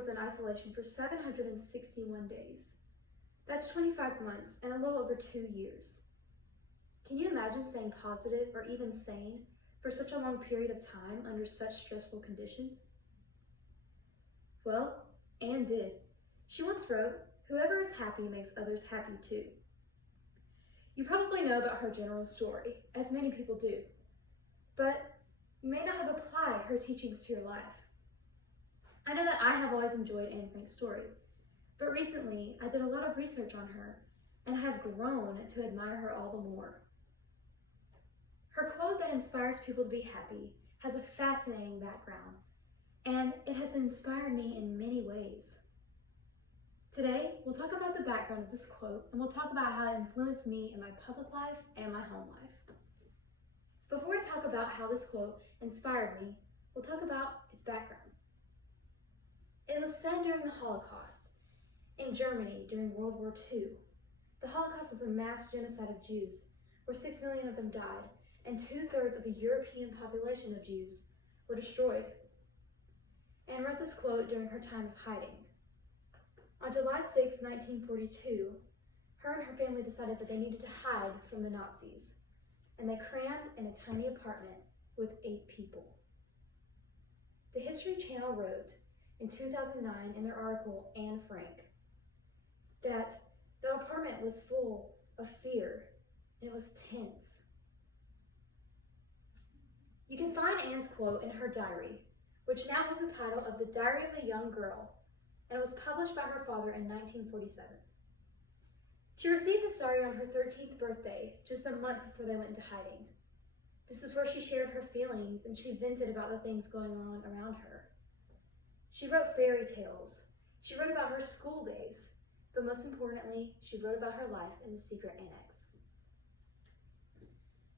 was in isolation for 761 days. That's 25 months and a little over 2 years. Can you imagine staying positive or even sane for such a long period of time under such stressful conditions? Well, Anne did. She once wrote, "Whoever is happy makes others happy too." You probably know about her general story, as many people do, but you may not have applied her teachings to your life. I know that I have always enjoyed Anne Frank's story, but recently I did a lot of research on her and have grown to admire her all the more. Her quote that inspires people to be happy has a fascinating background, and it has inspired me in many ways. Today, we'll talk about the background of this quote, and we'll talk about how it influenced me in my public life and my home life. Before we talk about how this quote inspired me, we'll talk about its background. It was said during the Holocaust in Germany during World War II. The Holocaust was a mass genocide of Jews, where 6 million of them died, and 2/3 of the European population of Jews were destroyed. Anne wrote this quote during her time of hiding. On July 6, 1942, her and her family decided that they needed to hide from the Nazis, and they crammed in a tiny apartment with 8 people. The History Channel wrote in 2009 in their article, Anne Frank, that the apartment was full of fear and it was tense. You can find Anne's quote in her diary, which now has the title of The Diary of a Young Girl, and it was published by her father in 1947. She received this diary on her 13th birthday, just a month before they went into hiding. This is where she shared her feelings and she vented about the things going on around her. She wrote fairy tales. She wrote about her school days, but most importantly, she wrote about her life in the secret annex.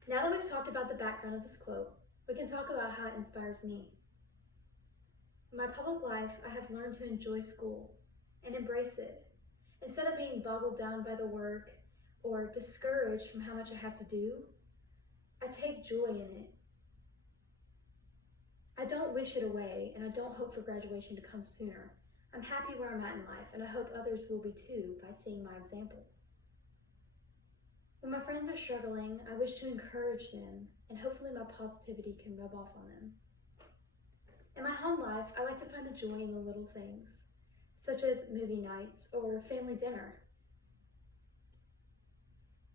Now that we've talked about the background of this quote, we can talk about how it inspires me. In my public life, I have learned to enjoy school and embrace it. Instead of being boggled down by the work or discouraged from how much I have to do, I take joy in it. I don't wish it away, and I don't hope for graduation to come sooner. I'm happy where I'm at in life, and I hope others will be too by seeing my example. When my friends are struggling, I wish to encourage them, and hopefully my positivity can rub off on them. In my home life, I like to find the joy in the little things, such as movie nights or family dinner.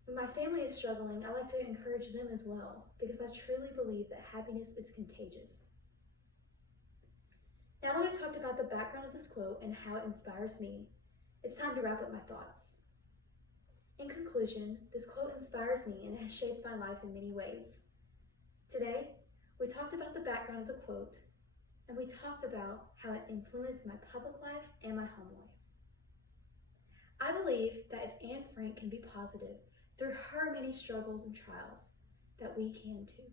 When my family is struggling, I like to encourage them as well, because I truly believe that happiness is contagious. Now that we've talked about the background of this quote and how it inspires me, it's time to wrap up my thoughts. In conclusion, this quote inspires me and has shaped my life in many ways. Today, we talked about the background of the quote, and we talked about how it influenced my public life and my home life. I believe that if Anne Frank can be positive through her many struggles and trials, that we can too.